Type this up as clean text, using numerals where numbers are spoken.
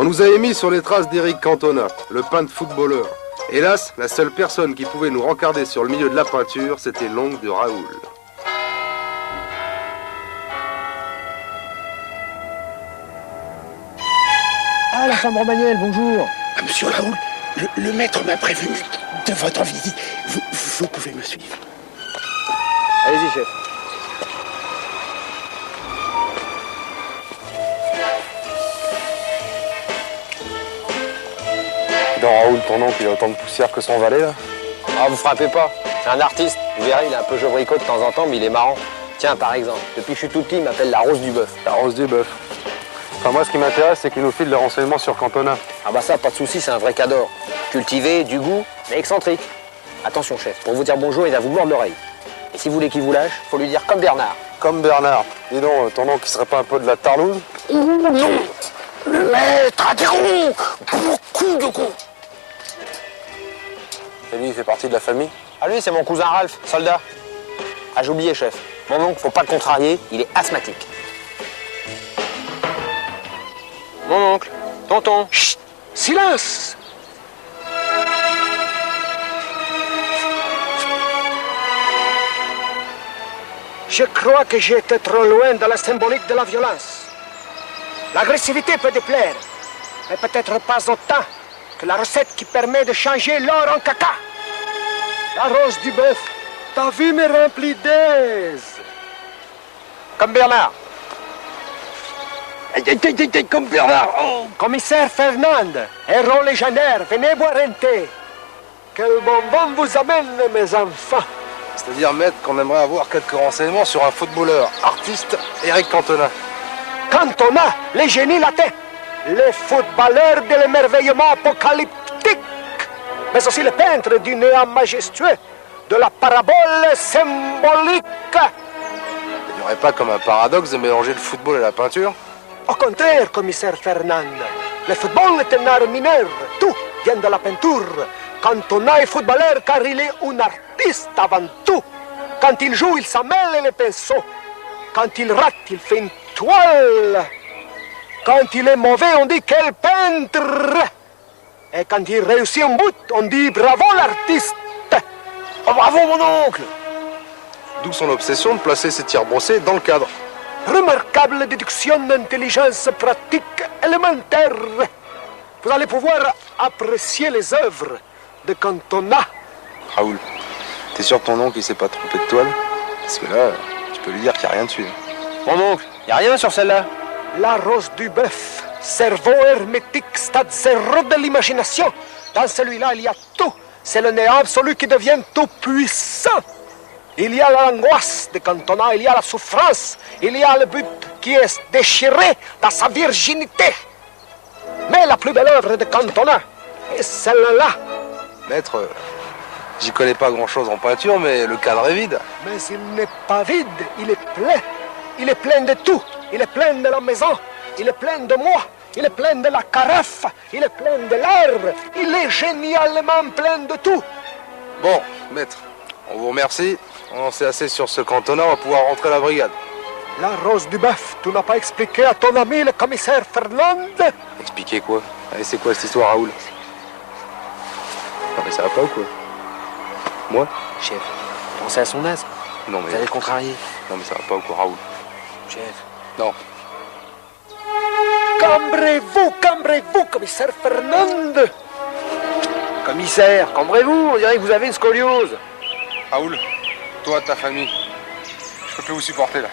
On nous avait mis sur les traces d'Éric Cantona, le peintre footballeur. Hélas, la seule personne qui pouvait nous rencarder sur le milieu de la peinture, c'était l'oncle de Raoul. Ah, la femme romanienne, bonjour. Ah, monsieur Raoul, le maître m'a prévenu de votre visite. Vous pouvez me suivre. Allez-y, chef. Dans Raoul, ton oncle, il a autant de poussière que son valet, là? Ah, vous frappez pas. C'est un artiste. Vous verrez, il est un peu jobricot de temps en temps, mais il est marrant. Tiens, par exemple, depuis que je suis tout petit, il m'appelle la Rose du Bœuf. La Rose du Bœuf. Enfin, moi, ce qui m'intéresse, c'est qu'il nous file des renseignements sur Cantona. Ah bah ça, pas de souci, c'est un vrai cador. Cultivé, du goût, mais excentrique. Attention, chef, pour vous dire bonjour, il va vous mordre l'oreille. Et si vous voulez qu'il vous lâche, faut lui dire comme Bernard. Comme Bernard. Dis donc, ton oncle, il serait pas un peu de la tarlouse? Non, le maître a des ronds, beaucoup de coups. Et lui, il fait partie de la famille? Ah lui, c'est mon cousin Ralph, soldat. Ah, j'ai oublié, chef. Mon oncle, faut pas le contrarier, il est asthmatique. Mon oncle, tonton. Chut, silence. Je crois que j'ai été trop loin dans la symbolique de la violence. L'agressivité peut déplaire, mais peut-être pas autant que la recette qui permet de changer l'or en caca. La Rose du Bœuf, ta vie me remplit d'aise. Comme Bernard. Comme Bernard. Oh. Commissaire Fernand, héros légendaire, venez boire un thé. Quel bon vent vous amène, mes enfants. C'est-à-dire, maître, qu'on aimerait avoir quelques renseignements sur un footballeur, artiste, Éric Cantona. Cantona, les génies latins, les footballeurs de l'émerveillement apocalyptique, mais aussi le peintre du néant majestueux, de la parabole symbolique. Il n'y aurait pas comme un paradoxe de mélanger le football et la peinture? Au contraire, commissaire Fernand, le football est un art mineur, tout vient de la peinture. Cantona est footballeur car il est un artiste avant tout. Quand il joue, il s'en mêle les pinceaux. Quand il rate, il fait une toile. Quand il est mauvais, on dit quel peintre. Et quand il réussit un but, on dit bravo l'artiste. Oh, bravo, mon oncle. D'où son obsession de placer ses tirs brossés dans le cadre. Remarquable déduction d'intelligence pratique élémentaire. Vous allez pouvoir apprécier les œuvres de Cantona. Raoul, t'es sûr que ton oncle, il s'est pas trompé de toile? Parce que là, tu peux lui dire qu'il n'y a rien dessus. Mon oncle, y a rien sur celle-là. La Rose du Bœuf, cerveau hermétique, stade zéro de l'imagination. Dans celui-là, il y a tout. C'est le néant absolu qui devient tout puissant. Il y a l'angoisse de Cantona, il y a la souffrance, il y a le but qui est déchiré dans sa virginité. Mais la plus belle œuvre de Cantona est celle-là. Maître, j'y connais pas grand-chose en peinture, mais le cadre est vide. Mais il n'est pas vide, il est plein. Il est plein de tout. Il est plein de la maison, il est plein de moi, il est plein de la carafe, il est plein de l'arbre. Il est génialement plein de tout. Bon, maître, on vous remercie. On en sait assez sur ce Cantona, on va pouvoir rentrer à la brigade. La Rose du Bœuf, tu n'as pas expliqué à ton ami le commissaire Fernand? Expliquez quoi? Allez, c'est quoi cette histoire, Raoul? Non mais ça va pas ou quoi? Moi? Chef, pensez à son asthme. Non mais... Vous allez le contrarier. Non mais ça va pas ou quoi, Raoul? Chef. Non. Cambrez-vous, commissaire Fernand. Commissaire, cambrez-vous, on dirait que vous avez une scoliose. Raoul, toi, ta famille, je peux plus vous supporter là.